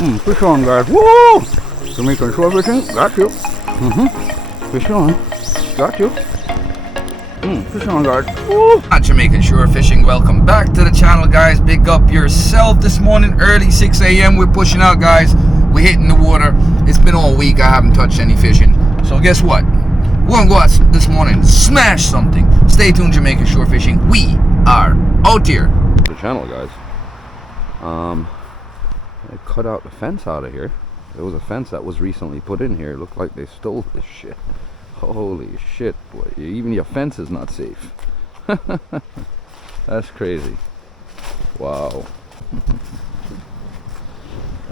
Fish on, guys. Woo! Jamaican shore fishing. Got you. Fish on. Got you. Fish on, guys. Woo! Jamaican shore fishing. Welcome back to the channel, guys. Big up yourself this morning. Early 6 a.m. We're pushing out, guys. We're hitting the water. It's been all week. I haven't touched any fishing. So guess what? We're gonna go out this morning, smash something. Stay tuned, Jamaican shore fishing. We are out here. The channel, guys. They cut out the fence out of here. There was a fence that was recently put in here. It looked like they stole this shit. Holy shit, boy. Even your fence is not safe. That's crazy. Wow.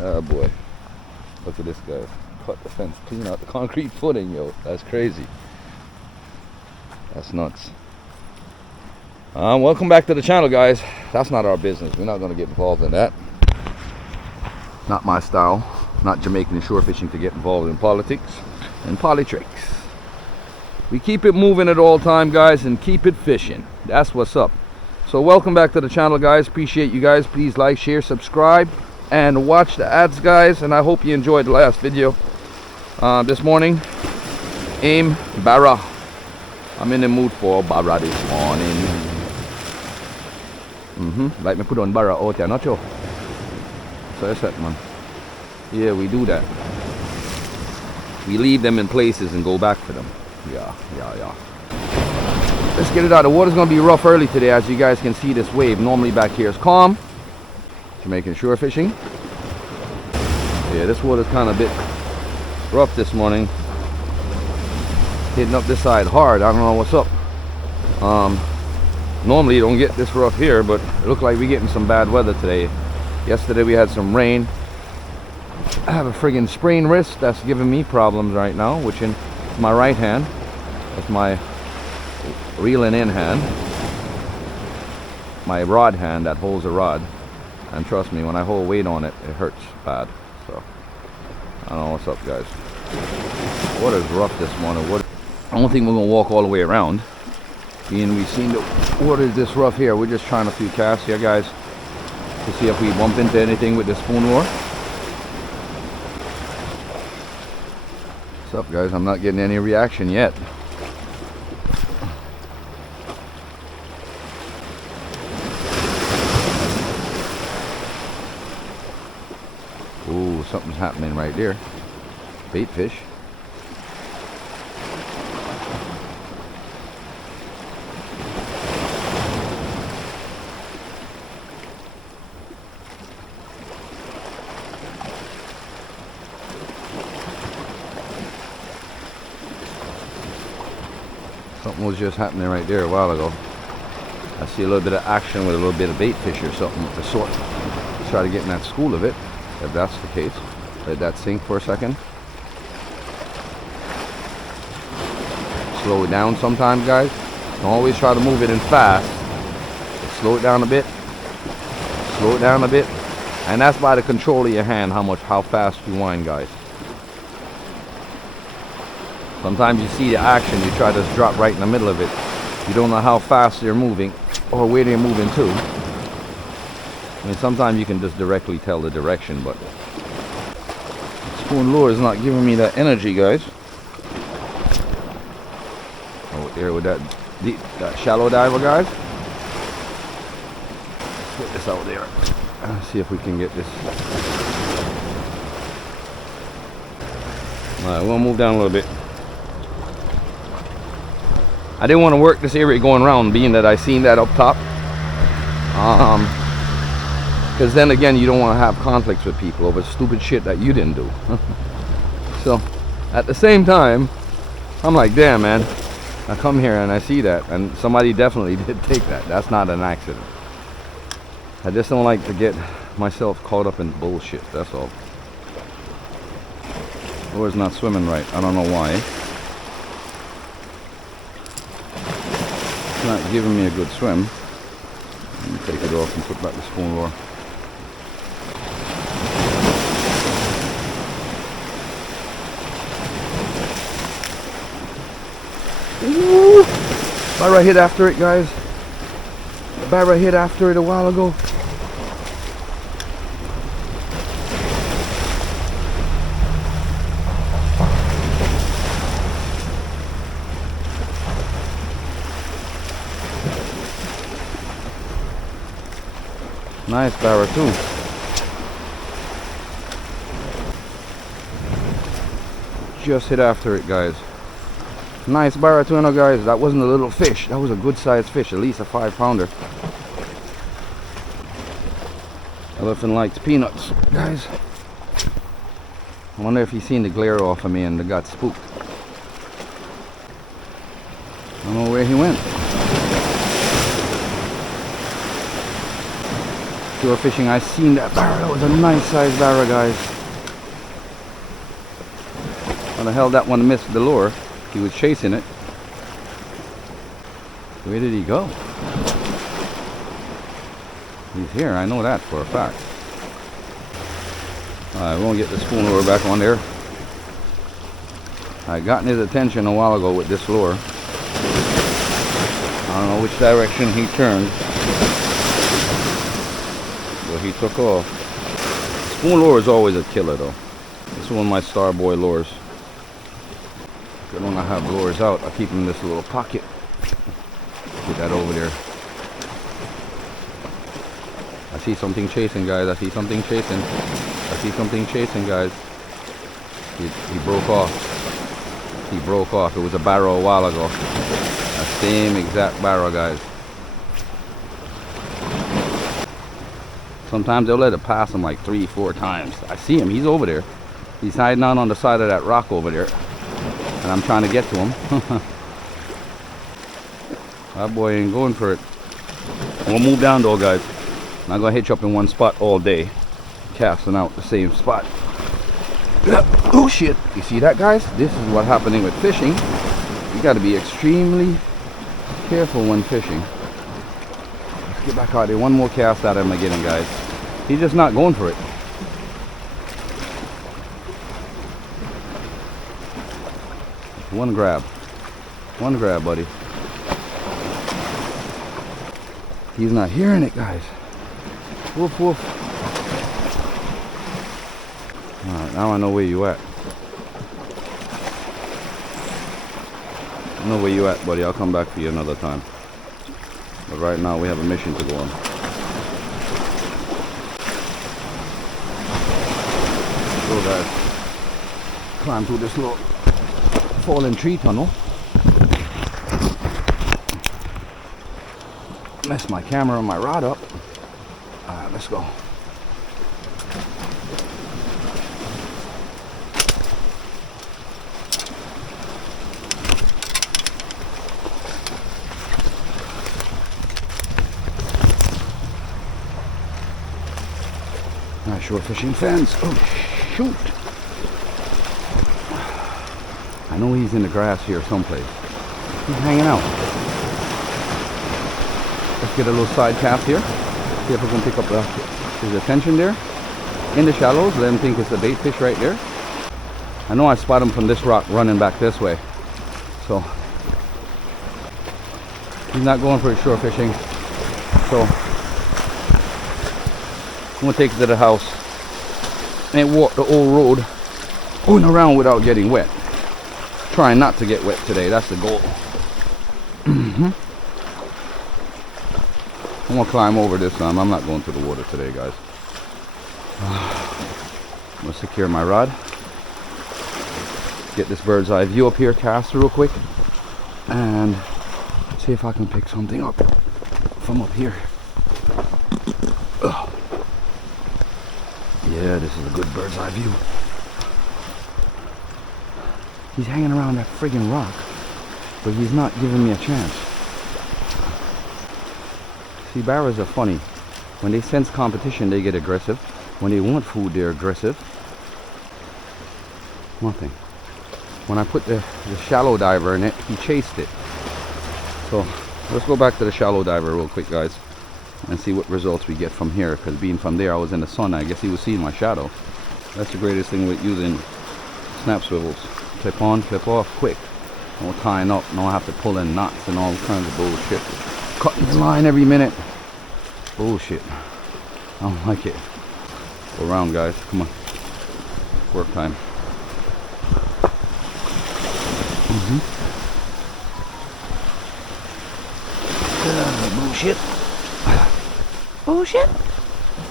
Oh boy. Look at this guy. Cut the fence clean out the concrete footing, yo. That's crazy. That's nuts. Welcome back to the channel, guys. That's not our business. We're not going to get involved in that. Not my style. Not Jamaican shore fishing to get involved in politics and politricks. We keep it moving at all time, guys, and keep it fishing. That's what's up. So welcome back to the channel, guys. Appreciate you guys. Please like, share, subscribe, and watch the ads, guys. And I hope you enjoyed the last video. This morning, aim barra. I'm in the mood for barra this morning. Like me put on barra out here, not you? So that's that, man. Yeah, we do that. We leave them in places and go back for them. Yeah. Let's get it out. The water's gonna be rough early today, as you guys can see. This wave normally back here is calm. Jamaican shore fishing. Yeah, this water's kind of a bit rough this morning. Hitting up this side hard. I don't know what's up. Normally you don't get this rough here, but it looks like we're getting some bad weather today. Yesterday we had some rain. I have a friggin' sprained wrist that's giving me problems right now, which in my right hand. That's my reeling in hand. My rod hand that holds a rod. And trust me, when I hold weight on it, it hurts bad. So, I don't know what's up, guys. Water's rough this morning. I don't think we're gonna walk all the way around. Being we've seen the water is this rough here. We're just trying a few casts here, guys, to see if we bump into anything with the spoon lure. What's up, guys? I'm not getting any reaction yet. Ooh, something's happening right there. Bait fish. Something was just happening right there a while ago. I see a little bit of action with a little bit of bait fish or something of the sort. Try to get in that school of it, if that's the case. Let that sink for a second. Slow it down sometimes, guys. Don't always try to move it in fast. Just slow it down a bit. Slow it down a bit. And that's by the control of your hand, how fast you wind, guys. Sometimes you see the action, you try to drop right in the middle of it. You don't know how fast they're moving or where they're moving to. I mean, sometimes you can just directly tell the direction, but spoon lure is not giving me that energy, guys. Oh, there with that shallow diver, guys. Let's get this out there. Let's see if we can get this. Alright, we'll move down a little bit. I didn't want to work this area going around, being that I seen that up top. Because then again, you don't want to have conflicts with people over stupid shit that you didn't do. So, at the same time, I'm like, damn, man. I come here and I see that, and somebody definitely did take that. That's not an accident. I just don't like to get myself caught up in bullshit, that's all. Lure's not swimming right. I don't know why. It's not giving me a good swim. Let me take it off and put back the spoon lure. Ooh! Barra hit after it, guys. Barra hit after it a while ago. Nice barracuda. Just hit after it, guys. Nice barracuda, guys. That wasn't a little fish. That was a good sized fish, at least a 5-pounder. Elephant likes peanuts, guys. I wonder if he's seen the glare off of me and got spooked. I don't know where he went. Shore fishing, I seen that barra. That was a nice sized barra, guys. How the hell that one missed the lure? He was chasing it. Where did he go? He's here, I know that for a fact. I won't get the spoon lure back on there. I gotten his attention a while ago with this lure. I don't know which direction he turned, but he took off. Spoon lure is always a killer though. This is one of my Starboy lures. Good when I have lures out, I keep them in this little pocket. Put that over there. I see something chasing, guys. I see something chasing. I see something chasing, guys. He broke off. He broke off. It was a barrow a while ago. The same exact barrow, guys. Sometimes they'll let it pass him like 3-4 times. I see him. He's over there. He's hiding out on the side of that rock over there. And I'm trying to get to him. That boy ain't going for it. I'm gonna move down though, guys. I'm not gonna hitch up in one spot all day, casting out the same spot. Oh shit! You see that, guys? This is what's happening with fishing. You got to be extremely careful when fishing. Let's get back out there. One more cast out of him again, guys. He's just not going for it. One grab, buddy. He's not hearing it, guys. Woof woof. Alright, now I know where you at. I know where you at, buddy. I'll come back for you another time. But right now we have a mission to go on. Go, guys. Climb through this little fallen tree tunnel. Mess my camera and my rod up. Alright, let's go. Nice shore fishing fence. Oh shoot. I know he's in the grass here someplace. He's hanging out. Let's get a little side cast here. See if we can pick up his attention there. In the shallows, let him think it's a bait fish right there. I know I spot him from this rock running back this way. So, he's not going for shore fishing. So, I'm going to take it to the house and walk the old road going around without getting wet. Trying not to get wet today, that's the goal. I'm gonna climb over this time. I'm not going to the water today, guys. I'm gonna secure my rod. Get this bird's eye view up here, cast real quick, and see if I can pick something up from up here. Ugh. Yeah, this is a good bird's eye view. He's hanging around that friggin' rock, but he's not giving me a chance. See, barras are funny. When they sense competition, they get aggressive. When they want food, they're aggressive. One thing. When I put the shallow diver in it, he chased it. So, let's go back to the shallow diver real quick, guys, and see what results we get from here. Because being from there, I was in the sun. I guess he was seeing my shadow. That's the greatest thing with using snap swivels. Clip on, clip off, quick. No tying up, no have to pull in knots and all kinds of bullshit. Cutting the line every minute. Bullshit. I don't like it. Go around, guys. Come on. Work time. Bullshit. Bullshit.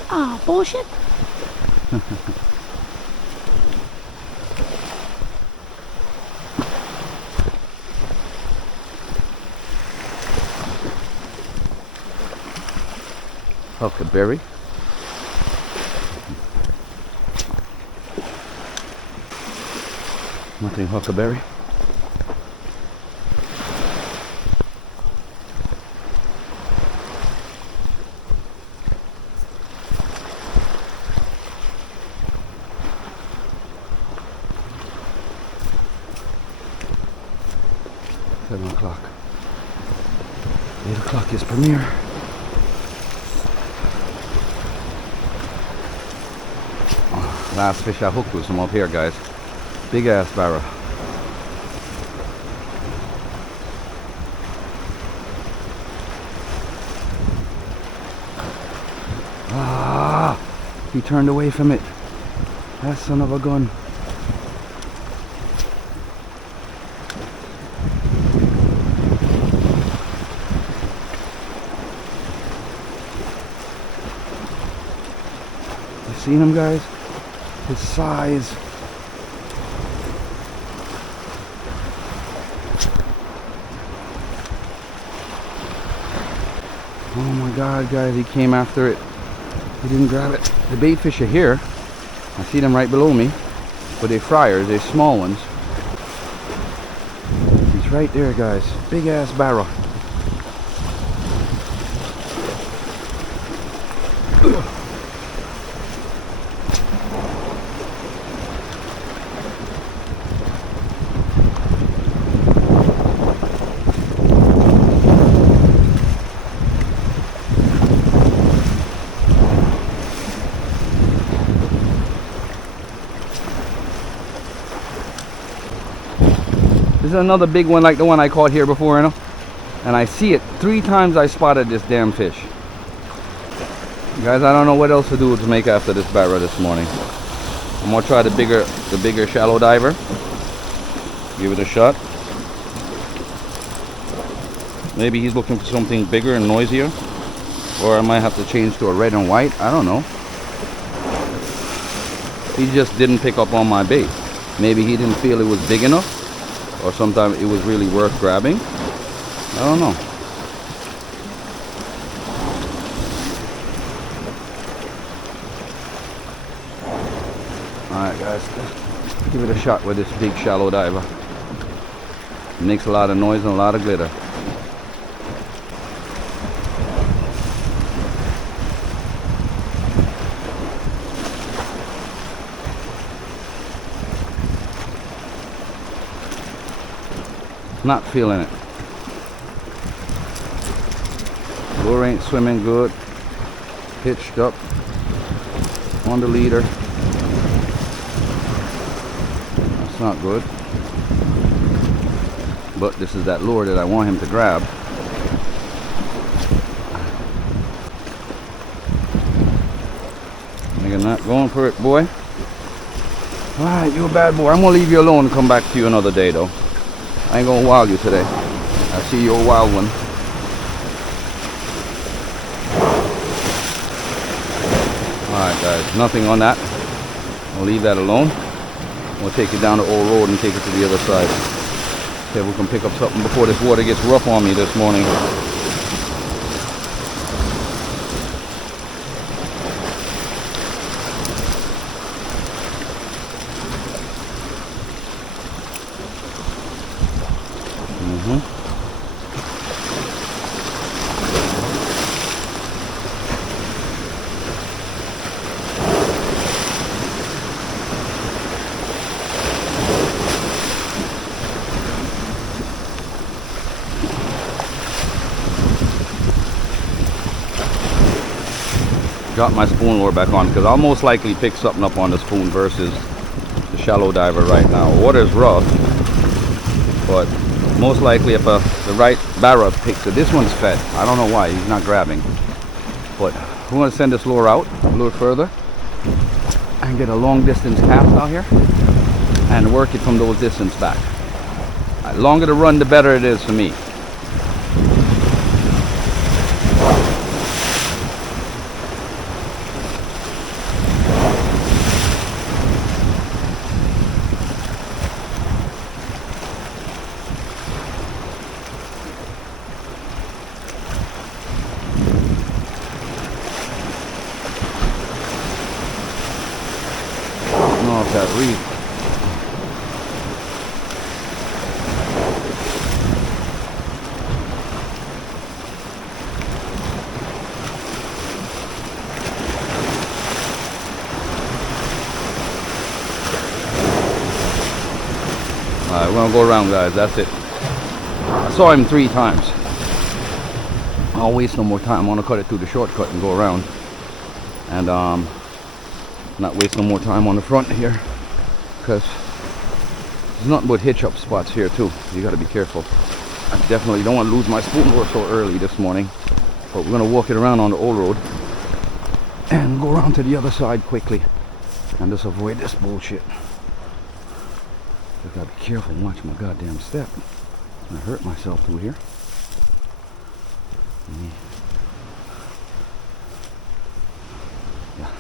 Oh, bullshit. Huckleberry. Nothing huckleberry. $7 o'clock. 8 o'clock is premiere. Last fish I hooked was from up here, guys. Big ass barra. Ah, he turned away from it. That son of a gun. You seen him, guys? His size. Oh my God, guys, he came after it. He didn't grab it. The bait fish are here. I see them right below me. But they're fryers, they're small ones. He's right there, guys. Big ass barra. This is another big one like the one I caught here before, you know? And I see it 3 times I spotted this damn fish. Guys, I don't know what else to do to make after this barra this morning. I'm gonna try the bigger shallow diver. Give it a shot. Maybe he's looking for something bigger and noisier. Or I might have to change to a red and white. I don't know. He just didn't pick up on my bait. Maybe he didn't feel it was big enough. Or sometimes it was really worth grabbing. I don't know. Alright guys, let's give it a shot with this big shallow diver. It makes a lot of noise and a lot of glitter. Not feeling it. Lure ain't swimming good. Hitched up on the leader. That's not good. But this is that lure that I want him to grab. You're not going for it, boy. Alright, you a bad boy. I'm gonna leave you alone and come back to you another day though. I ain't gonna wild you today. I see you're a wild one. Alright guys, nothing on that. I'll leave that alone. We'll take it down the old road and take it to the other side. See if we can pick up something before this water gets rough on me this morning. Got my spoon lure back on because I'll most likely pick something up on the spoon versus the shallow diver right now. Water's rough, but most likely if the right barra picks it. This one's fed. I don't know why he's not grabbing, but we want to send this lure out a little further and get a long distance cast out here and work it from those distance back. The longer the run, the better it is for me. off that reef. Alright, we're gonna go around, guys. That's it. I saw him 3 times. I'll waste no more time. I'm gonna cut it through the shortcut and go around. And not waste no more time on the front here, because there's nothing but hitch up spots here too. You gotta be careful. I definitely don't want to lose my spoon lure so early this morning. But we're gonna walk it around on the old road and go around to the other side quickly and just avoid this bullshit. I gotta be careful and watch my goddamn step. I hurt myself through here. Yeah,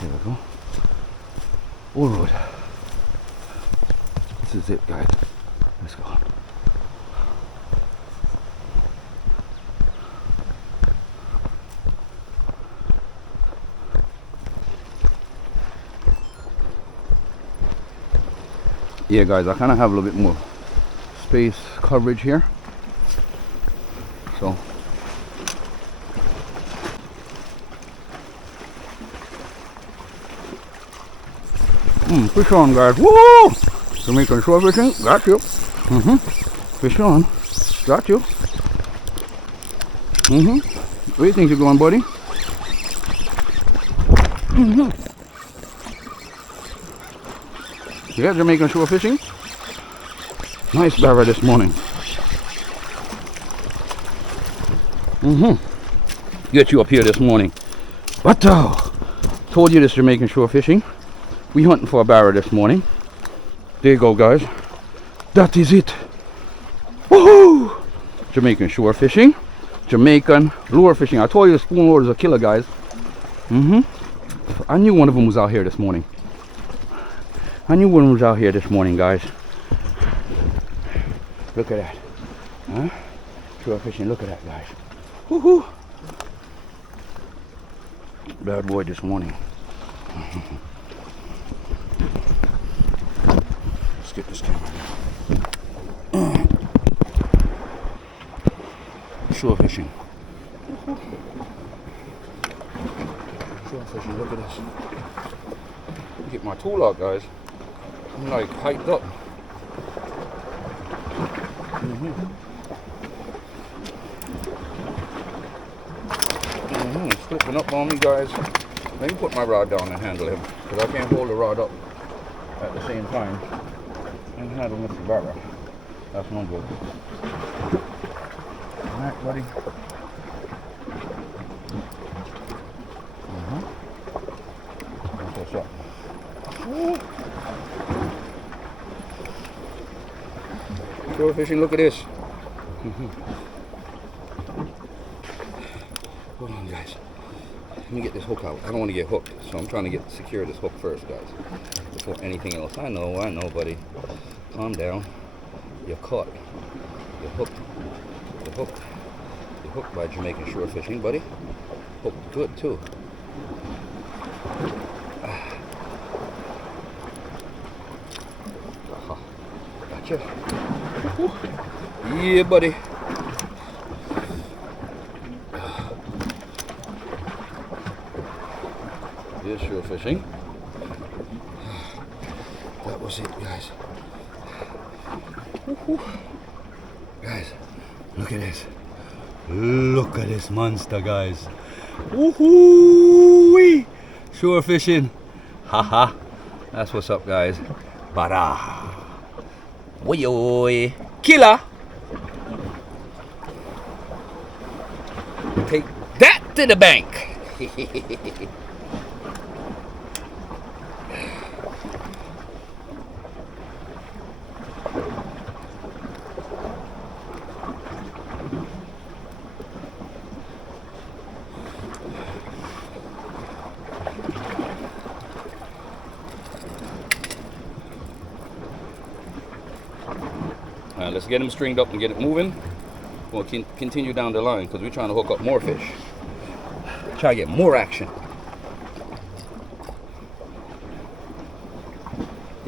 there we go. Old road. This is it, guys. Let's go. Yeah, guys, I kind of have a little bit more space coverage here, so fish on, guys. Woo! Jamaican shore fishing, got you. Fish on, got you. Where do you think you're going, buddy? Yeah, Jamaican shore fishing. Nice barra this morning. Get you up here this morning. What the? Told you this Jamaican shore fishing. We hunting for a barra this morning. There you go, guys. That is it. Woohoo! Jamaican shore fishing. Jamaican lure fishing. I told you the spoon lure is a killer, guys. I knew one of them was out here this morning. Guys. Look at that. Huh? Shore fishing. Look at that, guys. Woohoo! Bad boy this morning. Let's get this camera down. Shore fishing. Shore fishing. Look at this. Get my tool out, guys. I'm like hyped up. It's flipping up on me, guys. Let me put my rod down and handle him, because I can't hold the rod up at the same time and handle Mr. Barra. That's no good. Alright, buddy. That's what's up. Shore fishing, look at this. Hold on, guys. Let me get this hook out. I don't want to get hooked, so I'm trying to secure this hook first, guys, before anything else. I know, buddy. Calm down. You're caught. You're hooked. You're hooked. You're hooked by Jamaican shore fishing, buddy. Hooked good too. Gotcha. Yeah, buddy. This shore fishing. That was it, guys. Guys, look at this. Look at this monster, guys. Woohoo! Shore fishing. Haha. That's what's up, guys. Bara. Oi, killer. Take that to the bank. Let's get him stringed up and get it moving. We'll continue down the line because we're trying to hook up more fish. Try to get more action.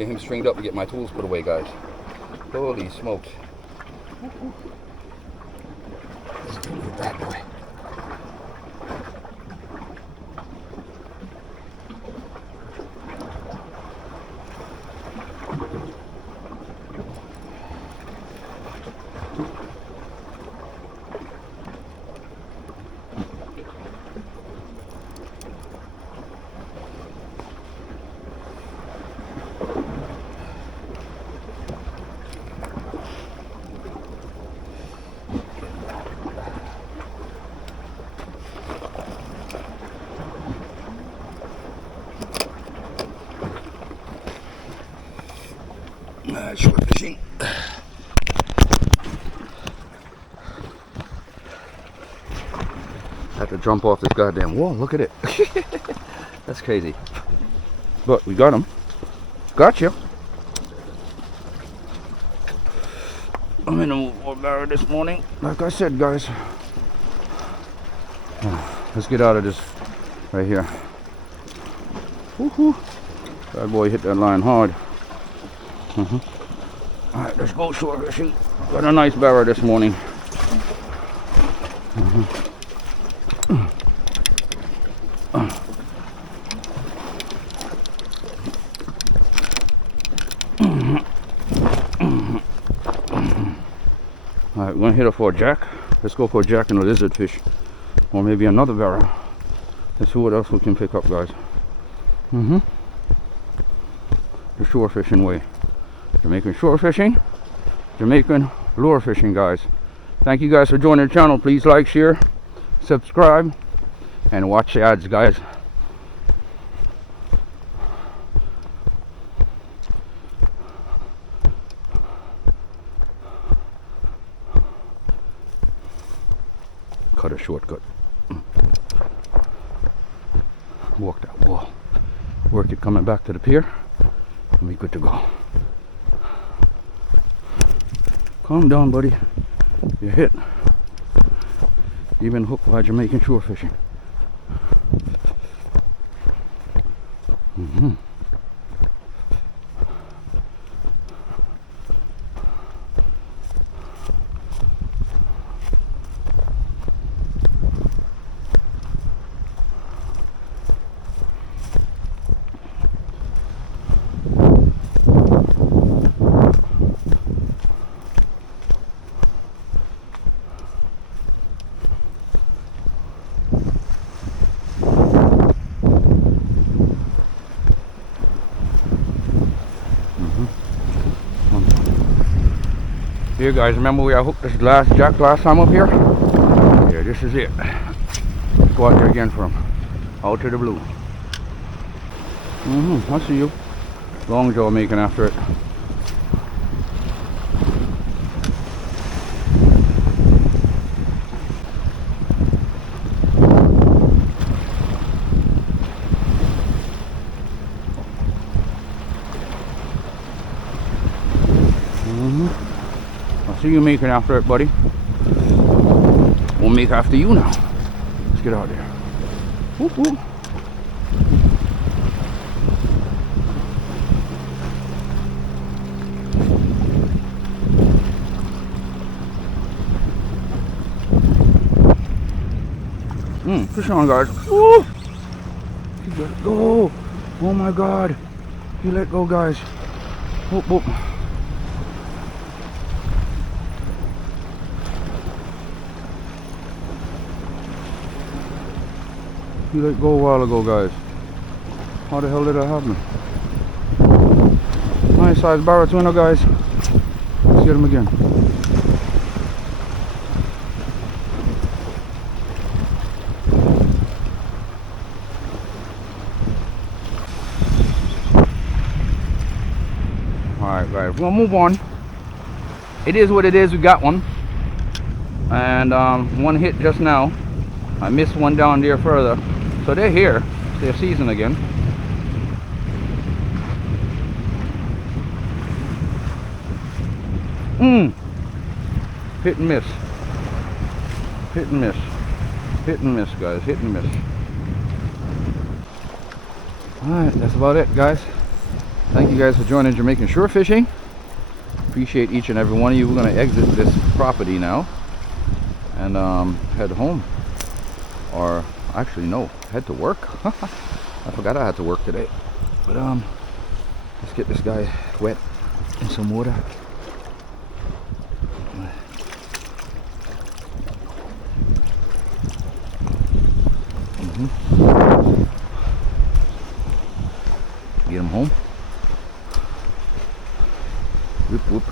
Get him stringed up and get my tools put away, guys. Holy smokes. Let's get that boy. Short fishing. Have to jump off this goddamn wall. Look at it. That's crazy. But we got him. Gotcha. I'm in a more barra this morning. Like I said, guys. Let's get out of this right here. Woohoo! That boy hit that line hard. Alright, let's go shore fishing. Got a nice barra this morning. Alright, we're gonna hit it for a jack. Let's go for a jack and a lizard fish. Or maybe another barra. Let's see what else we can pick up, guys. The shore fishing way. Jamaican shore fishing, Jamaican lure fishing, guys. Thank you guys for joining the channel. Please like, share, subscribe, and watch the ads, guys. Cut a shortcut. Walk that wall. Work it coming back to the pier, and we good to go. Calm down, buddy. You're hit. You've been hooked by Jamaican shore fishing. Here, guys, remember we hooked this last jack last time up here? Yeah, this is it. Let's go out there again for him. Out to the blue. I see you. Long jaw making after it. I see you making after it, buddy. We'll make after you now. Let's get out there. Whoop, whoop. Fish on, guys. Woo! He let go. Oh my God. He let go, guys. Whoop, whoop. He let go a while ago, guys. How the hell did that happen? Nice size barracuda, guys. Let's get him again. Alright, guys, we'll move on. It is what it is. We got one. And one hit just now. I missed one down there further. So they're here. It's their season again. Hit and miss. Hit and miss. Hit and miss, guys. Hit and miss. Alright, that's about it, guys. Thank you guys for joining Jamaican Shore Fishing. Appreciate each and every one of you. We're going to exit this property now and head home. Or actually, no, head to work. I forgot I had to work today. But let's get this guy wet in some water. Get him home. Whoop whoop.